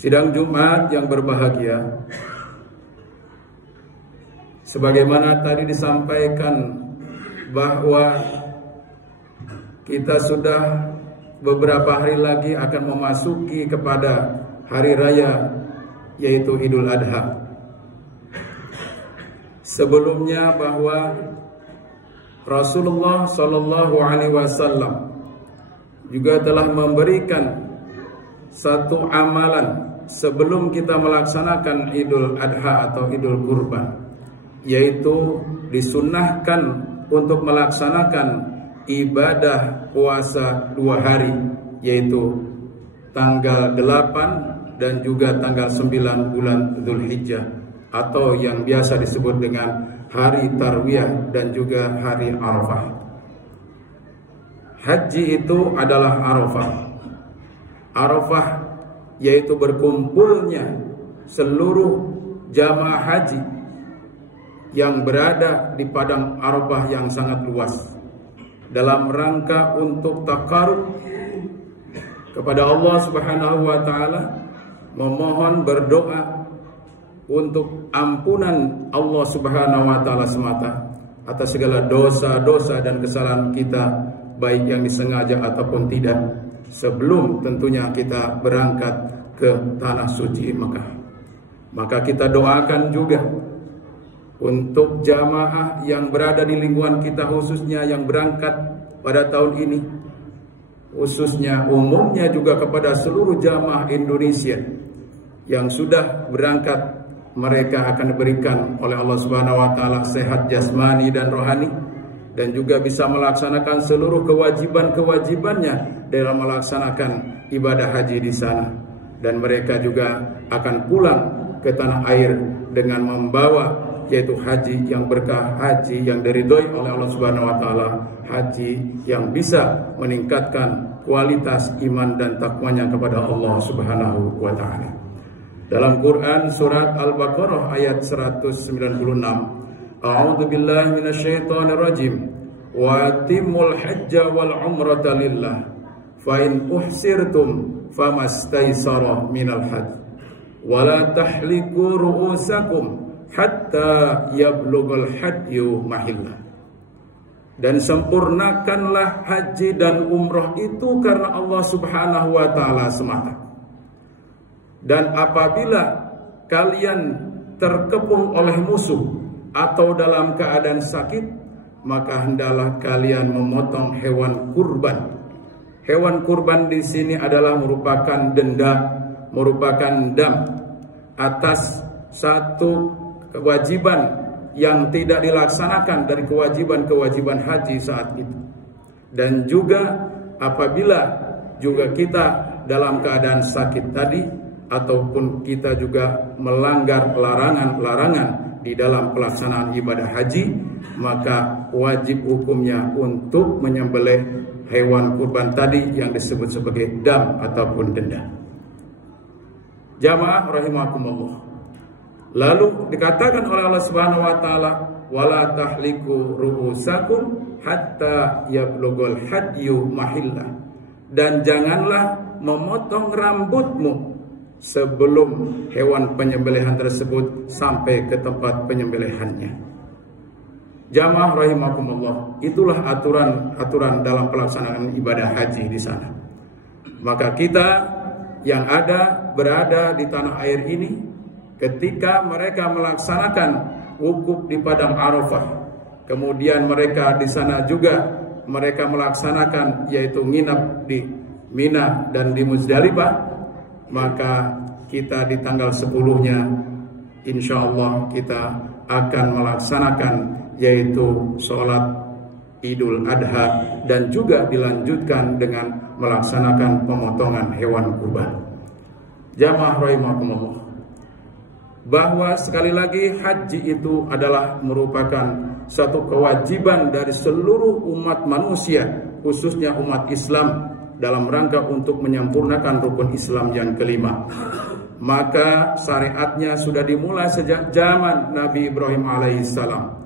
Sidang Jumat yang berbahagia, sebagaimana tadi disampaikan bahwa kita sudah beberapa hari lagi akan memasuki kepada hari raya, yaitu Idul Adha. Sebelumnya bahwa Rasulullah Shallallahu Alaihi Wasallam juga telah memberikan satu amalan sebelum kita melaksanakan Idul Adha atau Idul Kurban, yaitu disunnahkan untuk melaksanakan ibadah puasa 2 hari, yaitu tanggal 8 dan juga tanggal 9 bulan Dzulhijjah, atau yang biasa disebut dengan hari Tarwiyah dan juga hari Arafah. Haji itu adalah Arafah. Arafah yaitu berkumpulnya seluruh jamaah haji yang berada di padang Arafah yang sangat luas dalam rangka untuk takarub kepada Allah Subhanahu wa taala, memohon berdoa untuk ampunan Allah Subhanahu wa taala semata atas segala dosa-dosa dan kesalahan kita, baik yang disengaja ataupun tidak, sebelum tentunya kita berangkat ke tanah suci Mekah. Maka kita doakan juga untuk jamaah yang berada di lingkungan kita, khususnya yang berangkat pada tahun ini, khususnya umumnya juga kepada seluruh jamaah Indonesia yang sudah berangkat. Mereka akan diberikan oleh Allah Subhanahu wa taala sehat jasmani dan rohani, dan juga bisa melaksanakan seluruh kewajiban-kewajibannya dalam melaksanakan ibadah haji di sana. Dan mereka juga akan pulang ke tanah air dengan membawa, yaitu haji yang berkah, haji yang diridhoi oleh Allah Subhanahu wa taala, haji yang bisa meningkatkan kualitas iman dan takwanya kepada Allah Subhanahu wa taala. Dalam Quran surat Al-Baqarah ayat 196, A'udzu billahi minasyaitonir rajim. Wa atimul hajja wal umrata lillah. Fa in uhsirtum famastaysara minal hajj. Wa la tahliku ru'usakum hatta yablughal hadyu mahillah. Dan sempurnakanlah haji dan umrah itu karena Allah Subhanahu wa taala semata. Dan apabila kalian terkepung oleh musuh atau dalam keadaan sakit, maka hendaklah kalian memotong hewan kurban. Hewan kurban di sini adalah merupakan denda, merupakan dam atas satu kewajiban yang tidak dilaksanakan dari kewajiban-kewajiban haji saat itu. Dan juga apabila juga kita dalam keadaan sakit tadi, ataupun kita juga melanggar larangan-larangan di dalam pelaksanaan ibadah haji, maka wajib hukumnya untuk menyembelih hewan kurban tadi yang disebut sebagai dam ataupun denda. Jamaah rahimakumullah. Lalu dikatakan oleh Allah Subhanahu wa taala, wala tahliku ru'usakum hatta yablughal hadyu mahillah. Dan janganlah memotong rambutmu sebelum hewan penyembelihan tersebut sampai ke tempat penyembelihannya. Jamaah rahimakumullah, itulah aturan dalam pelaksanaan ibadah haji di sana. Maka kita yang berada di tanah air ini, ketika mereka melaksanakan wukuf di padang Arafah, kemudian mereka di sana juga mereka melaksanakan yaitu nginap di Mina dan di Muzdalifah, maka kita di tanggal 10-nya insyaallah kita akan melaksanakan yaitu sholat Idul Adha, dan juga dilanjutkan dengan melaksanakan pemotongan hewan kurban. Jamaah rahimakumullah, bahwa sekali lagi haji itu adalah merupakan satu kewajiban dari seluruh umat manusia, khususnya umat Islam, dalam rangka untuk menyempurnakan rukun Islam yang kelima. Maka syariatnya sudah dimulai sejak zaman Nabi Ibrahim alaihissalam.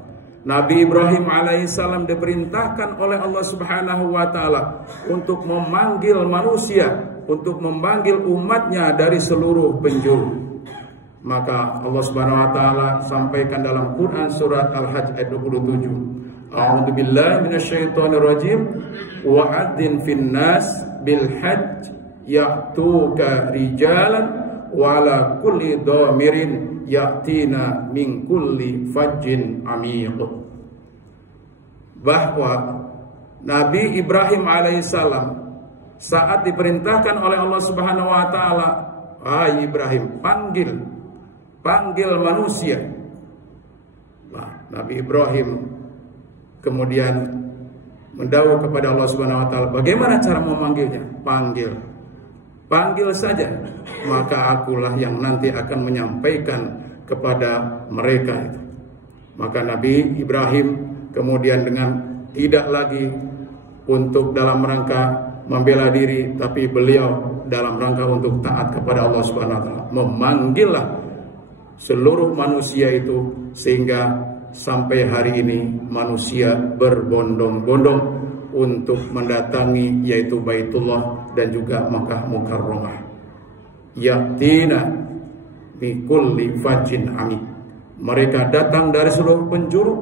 Nabi Ibrahim alaihissalam diperintahkan oleh Allah Subhanahu wa taala untuk memanggil manusia untuk memanggil umatnya dari seluruh penjuru. Maka Allah Subhanahu wa taala sampaikan dalam Quran surat Al-Hajj ayat 27. A'udzu billahi minasyaitonir rajim wa adzin finnas bil hajj ya'tuka rijalan wa ala kulli dhamirin ya'tina min kulli fajjin amiq. Bahwa Nabi Ibrahim alaihissalam saat diperintahkan oleh Allah Subhanahu wa taala, "Hai Ibrahim, panggil manusia." Nah, Nabi Ibrahim kemudian mendawuh kepada Allah Subhanahu wa taala, "Bagaimana cara memanggilnya?" Panggil saja, maka akulah yang nanti akan menyampaikan kepada mereka itu. Maka Nabi Ibrahim kemudian dengan tidak lagi untuk dalam rangka membela diri, tapi beliau dalam rangka untuk taat kepada Allah Subhanahu wa taala, memanggillah seluruh manusia itu, sehingga sampai hari ini manusia berbondong-bondong untuk mendatangi yaitu Baitullah dan juga Makkah Mukarramah. Yatina bi kulli fajin amik. Mereka datang dari seluruh penjuru,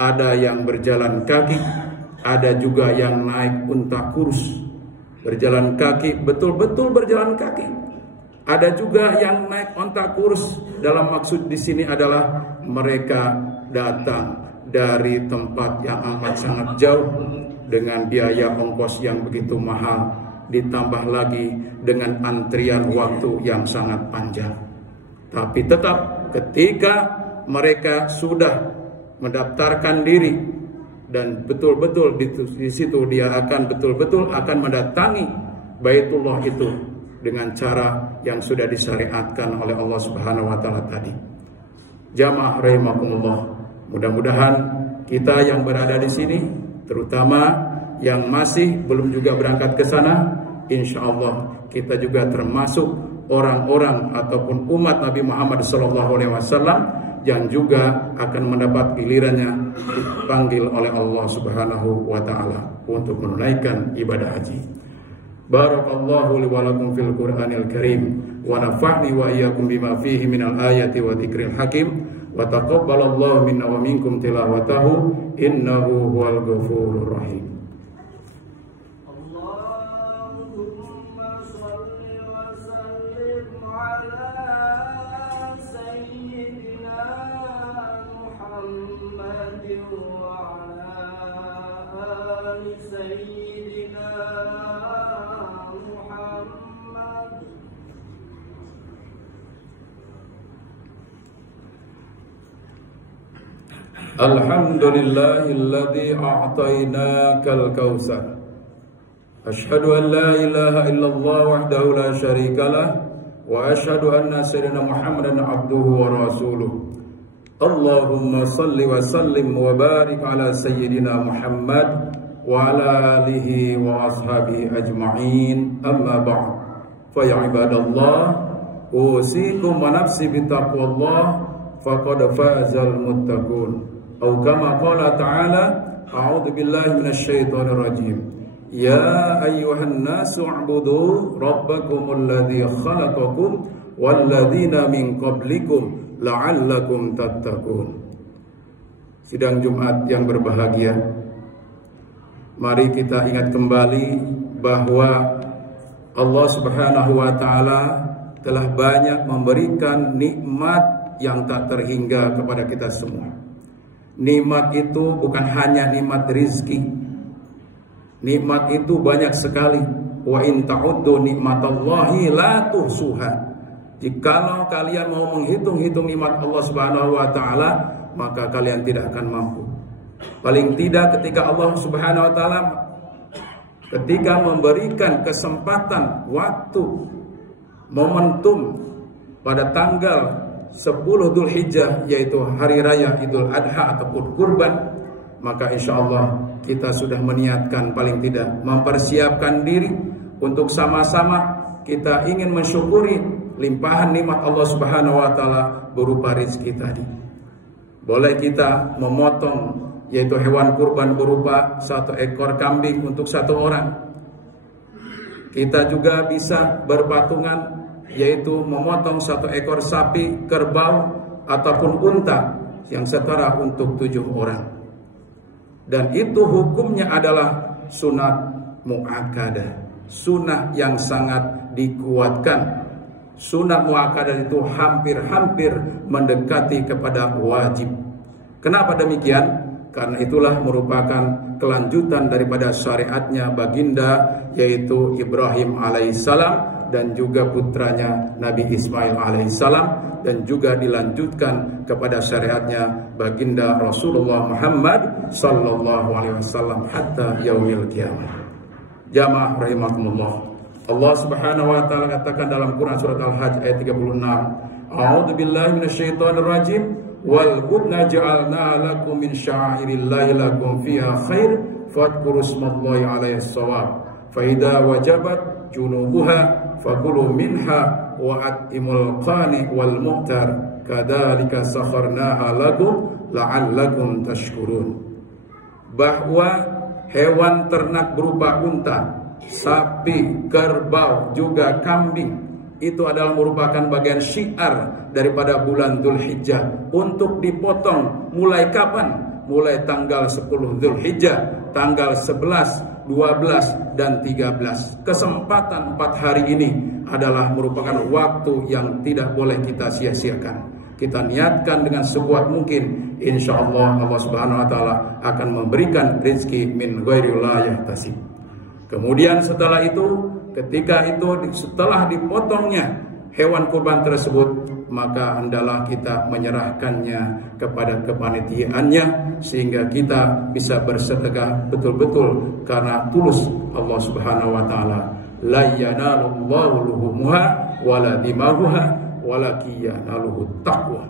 ada yang berjalan kaki, ada juga yang naik unta kurus. Berjalan kaki, betul-betul berjalan kaki. Ada juga yang naik unta kurus. Dalam maksud di sini adalah mereka datang dari tempat yang amat sangat jauh dengan biaya ongkos yang begitu mahal, ditambah lagi dengan antrian waktu yang sangat panjang. Tapi tetap ketika mereka sudah mendaftarkan diri dan betul-betul di situ dia akan betul-betul akan mendatangi Baitullah itu dengan cara yang sudah disyariatkan oleh Allah Subhanahu wa taala tadi. Jamaah rahimakumullah, mudah-mudahan kita yang berada di sini, terutama yang masih belum juga berangkat ke sana, insyaallah kita juga termasuk orang-orang ataupun umat Nabi Muhammad SAW yang juga akan mendapat gilirannya dipanggil oleh Allah Subhanahu wa taala untuk menunaikan ibadah haji. Barakallahu li wa lakum fil Qur'anil Karim wa nafa'ni wa iyyakum bima fihi minal ayati wa dzikril hakim wa taqabbalallahu minna wa minkum tilawatahu innahu huwal ghafurur rahim. Allahumma shalli wa sallim ala sayyidina Muhammadin wa ala ali sayyidina Muhammad. Alhamdulillahilladzi a'tainakal kautsar. Asyhadu an la ilaha illallah wahdahu la syarikalah wa asyhadu anna sayyidina Muhammadan abduhu wa rasuluh. Allahumma salli wa sallim wa barik ala sayyidina Muhammad wa ala alihi wa ashabihi ajma'in. Amma ba'd. Fa ya ibadallah, usikum wa nafsi bi taqwallah faqad fazal muttaqun. Atau kama qala ta'ala, a'udzu billahi minasyaitonir rajim. Ya ayyuhan nasu u'budu rabbakumul ladzi khalaqakum wal ladzina min qablikum la'allakum tattaqun. Sidang Jumat yang berbahagia, mari kita ingat kembali bahwa Allah Subhanahu wa taala telah banyak memberikan nikmat yang tak terhingga kepada kita semua. Nikmat itu bukan hanya nikmat rizki. Nikmat itu banyak sekali. Wa in ta'uddu nikmatallahi la tuhsuha. Jikalau kalian mau menghitung-hitung nikmat Allah Subhanahu wa taala, maka kalian tidak akan mampu. Paling tidak ketika Allah Subhanahu wa taala ketika memberikan kesempatan, waktu, momentum pada tanggal 10 Dzulhijjah, yaitu hari raya Idul Adha ataupun kurban, maka insya Allah kita sudah meniatkan paling tidak mempersiapkan diri untuk sama-sama kita ingin mensyukuri limpahan nikmat Allah Subhanahu wa taala berupa rezeki tadi. Boleh kita memotong yaitu hewan kurban berupa 1 ekor kambing untuk 1 orang. Kita juga bisa berpatungan, yaitu memotong 1 ekor sapi, kerbau, ataupun unta yang setara untuk 7 orang. Dan itu hukumnya adalah sunat muakkadah, sunah yang sangat dikuatkan. Sunat muakkadah itu hampir-hampir mendekati kepada wajib. Kenapa demikian? Karena itulah merupakan kelanjutan daripada syariatnya baginda, yaitu Ibrahim alaihissalam, dan juga putranya Nabi Ismail alaihissalam, dan juga dilanjutkan kepada syariatnya baginda Rasulullah Muhammad sallallahu alaihi wasallam hatta yaumil qiyamah. Jamaah rahimakumullah, Allah Subhanahu wa taala katakan dalam Quran surat Al-Hajj ayat 36, A'udzu billahi minasyaitonir rajim, wal budna ja'alna lakum min sya'airillahi lakum fiha khair fadhkuru ismallahi 'alaihi shawab fa idza wajabat junubuha fakulu minha wa atimul qani wal muhtar kadzalika sakharnaha lakum la'allakum tashkurun. Bahwa hewan ternak berupa unta, sapi, kerbau, juga kambing itu adalah merupakan bagian syiar daripada bulan Dzulhijjah untuk dipotong mulai kapan? Mulai tanggal 10 Dzulhijjah, tanggal 11, 12, dan 13. Kesempatan 4 hari ini adalah merupakan waktu yang tidak boleh kita sia-siakan. Kita niatkan dengan sekuat mungkin, insya Allah Allah Subhanahu wa taala akan memberikan rezeki min ghairi la yahtasib. Kemudian setelah itu, setelah dipotongnya hewan kurban tersebut, maka hendaklah kita menyerahkannya kepada kepanitiaannya sehingga kita bisa bersedekah betul-betul karena tulus Allah Subhanahu wa taala. La yanalullahu luhumuha wala dimahuha walakin yanaluhu taqwa.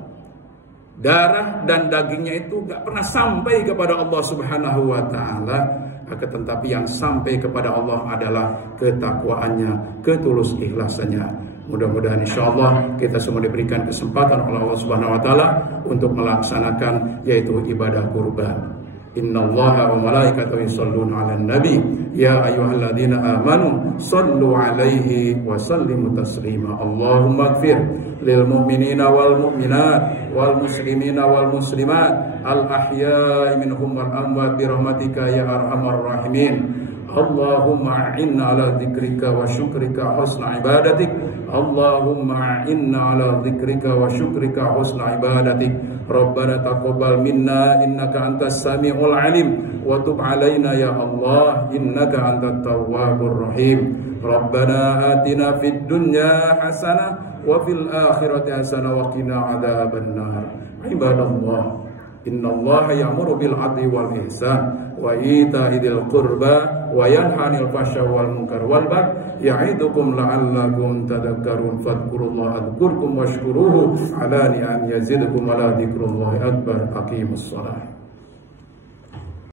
Darah dan dagingnya itu gak pernah sampai kepada Allah Subhanahu wa taala, akan tetapi yang sampai kepada Allah adalah ketakwaannya, ketulus ikhlasannya. Mudah-mudahan insyaallah kita semua diberikan kesempatan oleh Allah Subhanahu wa taala untuk melaksanakan yaitu ibadah kurban. Innallaha wa malaikatahu yusholluna 'alan nabi ya ayyuhalladzina amanu shallu 'alaihi wa sallimu taslima. Allahumma ighfir lil mu'minina wal mu'minat wal muslimina wal muslimat al ahya'i minhum wal amwat bi rahmatika ya arhamar rahimin. Allahumma a'inna ala dzikrika wa syukrika husna ibadatik. Allahumma a'inna ala dzikrika wa syukrika husna ibadatik. Rabbana taqabbal minna innaka antas samiul alim wa tub alaina ya Allah innaka antat tawwabur rahim. Rabbana atina fid dunya hasanah wa fil akhirati hasanah wa qina adzabannar. Ibadallah, innallaha ya'muru bil 'adli wal ihsan wa ita'i dzil qurba wa yanha 'anil fahsya'i wal munkar wal baghi ya'idukum la'allakum tadhakkarun. Fadhkurullaha adhkurkum washkuruhu 'ala ni'am yazidukum wa la dzikrullahi akbar. Aqimus shalah.